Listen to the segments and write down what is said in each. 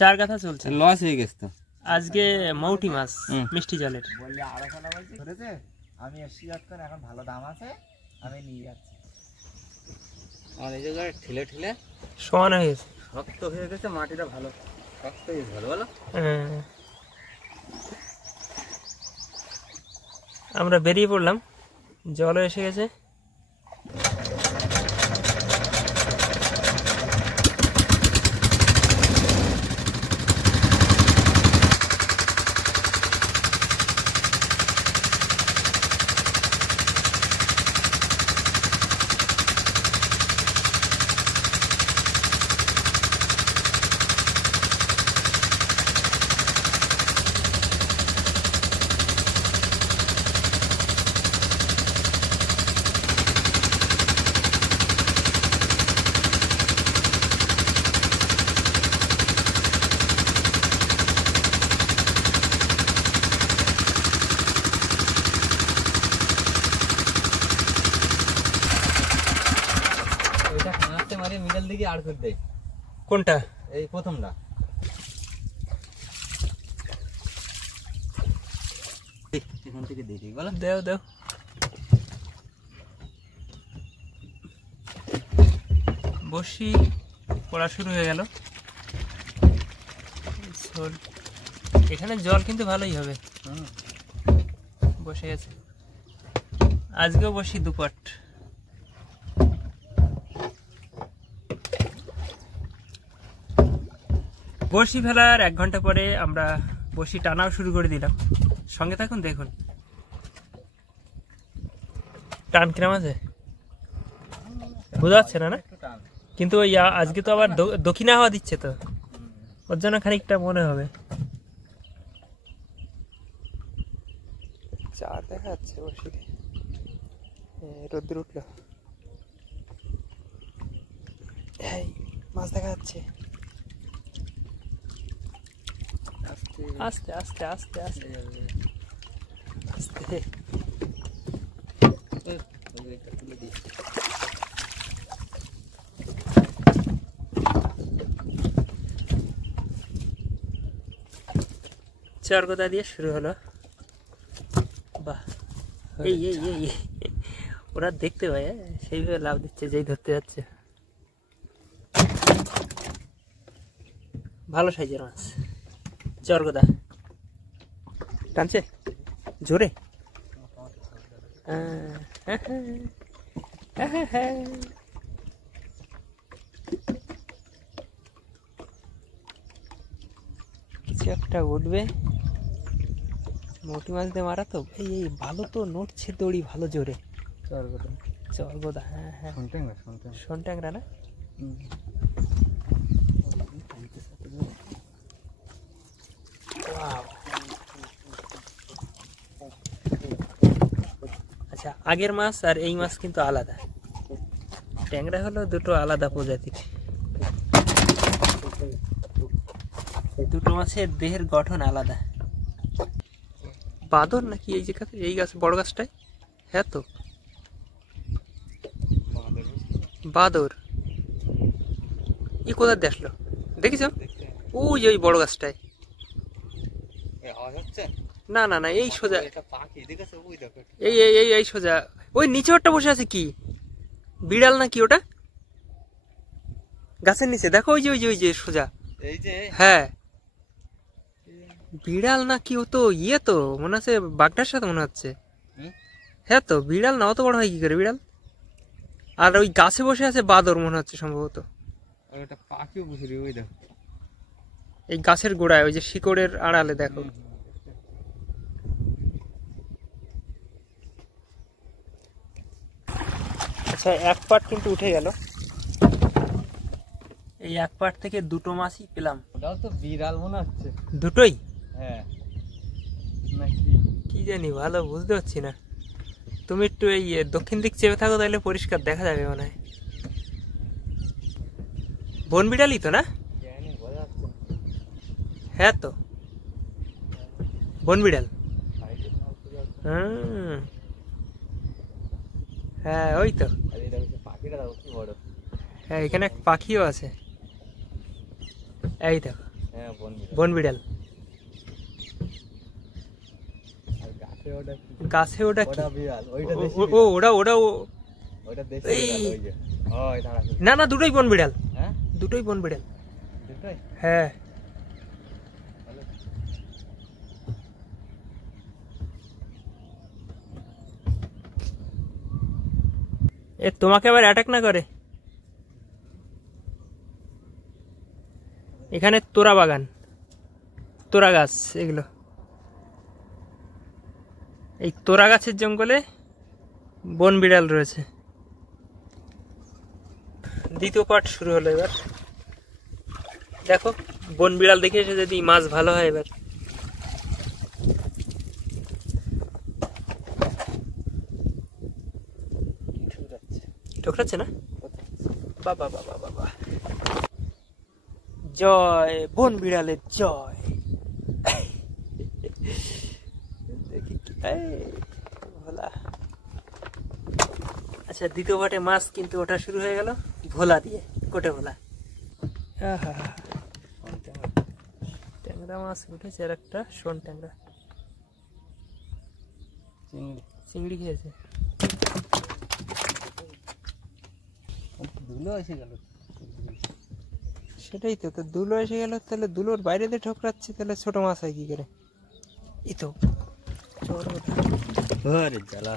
চার কথা চলছে, লস হয়ে গেছে তো। আজকে মৌটি মাছ মিষ্টি জলের বললে 250 বলছি ধরেছে, আমি এসছি যখন এখন ভালো দাম আছে আমি নিয়ে যাচ্ছি। আমার এই জায়গায় ঠেলে ঠেলে সমান হয়ে গেছে, শক্ত হয়ে গেছে, মাটিটা ভালো শক্ত হয়ে গেছে, ভালো ভালো। আমরা বেরিয়ে পড়লাম, জলও এসে গেছে। মিডল দিকে আড় করে দেয়। কোনটা? এই প্রথমটা। এখান থেকে দিয়ে দিই বলো। দেও দেও। বসি পড়া শুরু হয়ে গেল। এখানে জল কিন্তু ভালোই হবে, বসে গেছে। আজকেও বসি দুপট। বসি ফেলার 1 ঘন্টা পরে আমরা বসি টানাও শুরু করে দিলাম। সঙ্গে থাকুন, দেখুন টান কিরম আছে বোঝা যাচ্ছে না না, কিন্তু ওই আজকে তো আবার দক্ষিণা হাওয়া দিচ্ছে, তো ওর জন্য খানিকটা মনে হবে। চার দেখা যাচ্ছে বসি, রোদ্দুর উঠলো, মাছ দেখা যাচ্ছে। আস্তে আস্তে আস্তে আস্তে আস্তে। চরগোদা দিয়ে শুরু হলো। বাহ, এই এই এই ওরা দেখতে পায় সেইভাবে লাভ দিচ্ছে, যেই ধরতে যাচ্ছে। ভালো সাইজের মাছ, চরগোদা টানছে জোরে। কিছু একটা উঠবে, মোটি মাছ দিয়ে মারা তো। এই এই ভালো তো নড়ছে দড়ি ভালো জোরে। চরগোদা, চরগোদা, হ্যাঁ হ্যাঁ, শোন ট্যাংরা না। আচ্ছা, আগের মাছ আর এই মাছ কিন্তু আলাদা। ট্যাংরা হলো দুটো আলাদা প্রজাতির, দুটো মাছের দেহের গঠন আলাদা। বাদর নাকি এই যে এই গাছ, বড় গাছটায়? হ্যাঁ তো বাদর। ই কোথায় দিয়ে আসলো দেখিস? ওই ওই বড় গাছটায়। না না না, এই সোজা, এই এই এই এই সোজা। ওই নিচে ওটা বসে আছে কি, বিড়াল নাকি ওটা? গাছের নিচে দেখো, ওই যে ওই যে ওই যে সোজা। হ্যাঁ, বিড়াল নাকি? ও তো ইয়ে তো মনে হচ্ছে, বাঘটার সাথে মনে হচ্ছে। হ্যাঁ তো, বিড়াল না, অত বড় হয় কি করে বিড়াল? আর ওই গাছে বসে আছে বাদর মনে হচ্ছে সম্ভবত। এই গাছের গোড়ায়, ওই যে শিকড়ের আড়ালে দেখো। আচ্ছা, এক পাট কিন্তু উঠে গেল। এই এক পাট থেকে দুটো মাছই পেলাম। ওটাও তো বিড়াল মনে হচ্ছে। দুটোই? হ্যাঁ, কি জানি, ভালো বুঝতে পারছি না। তুমি একটু এই দক্ষিণ দিক চেপে থাকো, তাহলে পরিষ্কার দেখা যাবে মনে হয়। বন বিড়ালই তো না? হ্যাঁ তো, বন বিড়াল। হ্যাঁ ওই তো, হ্যাঁ এখানে এক পাখিও আছে, এই দেখো। হ্যাঁ বন বিড়াল। আর গাছে ওটা গাছে ওটা কি? ওটা বিড়াল, ওইটা দেশি ও ওটা ওটা ওইটা দেশি বিড়াল, ওই যে ওই দাঁড়া। না না, দুটোই বন বিড়াল, হ্যাঁ দুটোই বন বিড়াল। দুটোই হ্যাঁ ভালো। এ তোমাকে আবার অ্যাটাক না করে। এখানে তোরা বাগান, তোরা গাছ, এগুলো এই তোরা গাছের জঙ্গলে বন বিড়াল রয়েছে। দ্বিতীয় পার্ট শুরু হলো এবার। দেখো বন বিড়াল দেখে এসে যদি মাছ ভালো হয় এবার। ঠোকরাচ্ছে না? বাবা বাবা বাবা, জয় বন বিড়ালের জয়। দেখি কি ভোলা। আচ্ছা দ্বিতীয় পাটে মাছ কিন্তু ওটা শুরু হয়ে গেল ভোলা দিয়ে, কোটে ভোলা। আহা, ট্যাংরা মাছ উঠেছে, আর একটা শোন ট্যাংরা, চিংড়ি খেয়েছে। ধুলো এসে গেল। সেটাই তো, ধুলো এসে গেল, তাহলে ধুলোর বাইরে দিয়ে ঠোকরাচ্ছে, তাহলে ছোট মাছ হয় কি করে? এই তো আরে জ্বালা।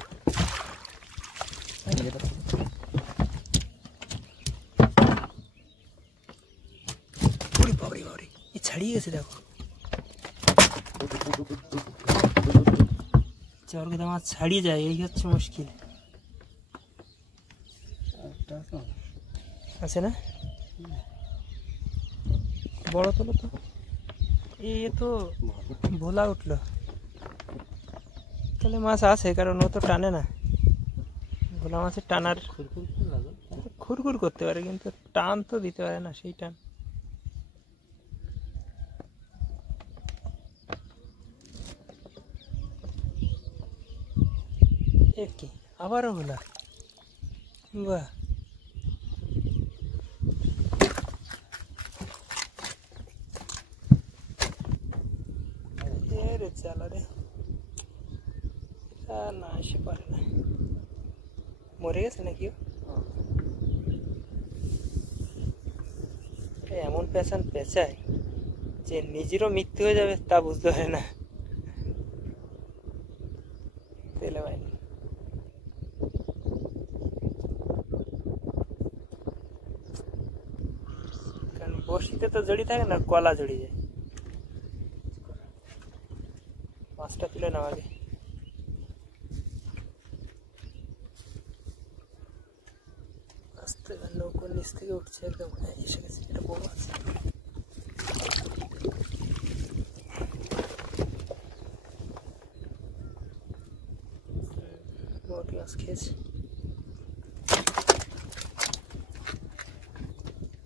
ছাড়িয়ে গেছে দেখো, চরকে মাছ ছাড়িয়ে যায়, এই হচ্ছে মুশকিল। আছে না বড় তোলো তো, এ তো ভোলা উঠলো, তাহলে মাছ আছে, কারণ ও তো টানে না। ভোলা মাছের টানার খুরখুর করতে পারে, কিন্তু টান তো দিতে পারে না, সেই টান। কি আবারও ভোলা, বাহ। চালা রে, না এসে পারে না, মরে গেছে নাকি? এমন পেছান পেঁচায় যে নিজেরও মৃত্যু হয়ে যাবে তা বুঝতে পারে না। তেলে পায়নি। কারণ বসিতে তো জড়ি থাকে না, কলা জড়ি যায়। মাছটা তুলে নাও আগে। আস্তে নৌকোর নিচ থেকে উঠছে একদম, এসে গেছে, এটা বড় মাছ। মোটি মাছ খেয়েছে।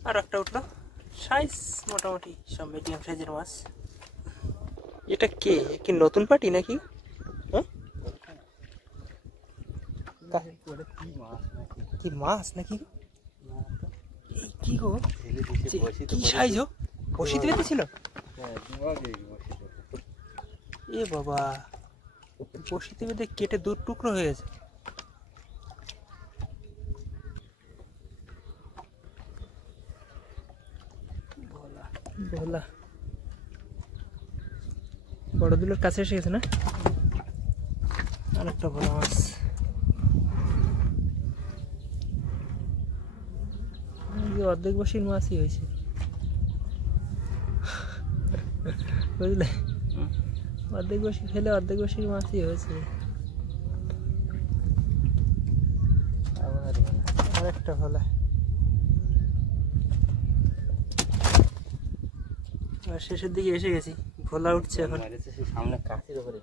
আর একটা উঠলো, সাইজ মোটামুটি সব মিডিয়াম সাইজের মাছ। এটা কে, কি নতুন পাটি নাকি? হ্যাঁ কি মাছ নাকি? এই কি গো, কি সাইজ? বসিতে পেতেছিল? এ বাবা, বসিতে বেঁধে কেটে দু টুকরো হয়ে গেছে। ভোলা বড় দুলোর কাছে এসে গেছে না? আর একটা ভোলা মাছ। অর্ধেক বসির মাছই হয়েছে, বুঝলে? অর্ধেক বসি ফেলে অর্ধেক বসির মাছই হয়েছে। আর একটা ভোলা। শেষের দিকে এসে গেছি, ভোলা উঠছে এখন। সামনে কাছের উপরে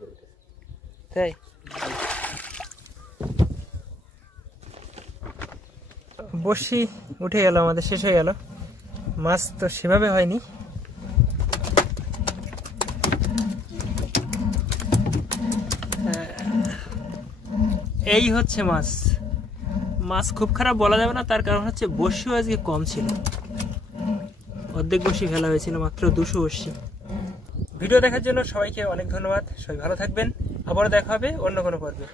তাই বসি উঠে গেল, আমাদের শেষ হয়ে গেল। মাছ তো সেভাবে হয়নি। এই হচ্ছে মাছ। মাছ খুব খারাপ বলা যাবে না, তার কারণ হচ্ছে বসিও আজকে কম ছিল, অর্ধেক বসি ফেলা হয়েছিল, মাত্র 200 বসি। ভিডিও দেখার জন্য সবাইকে অনেক ধন্যবাদ। সবাই ভালো থাকবেন, আবারও দেখা হবে অন্য কোনো পর্বে।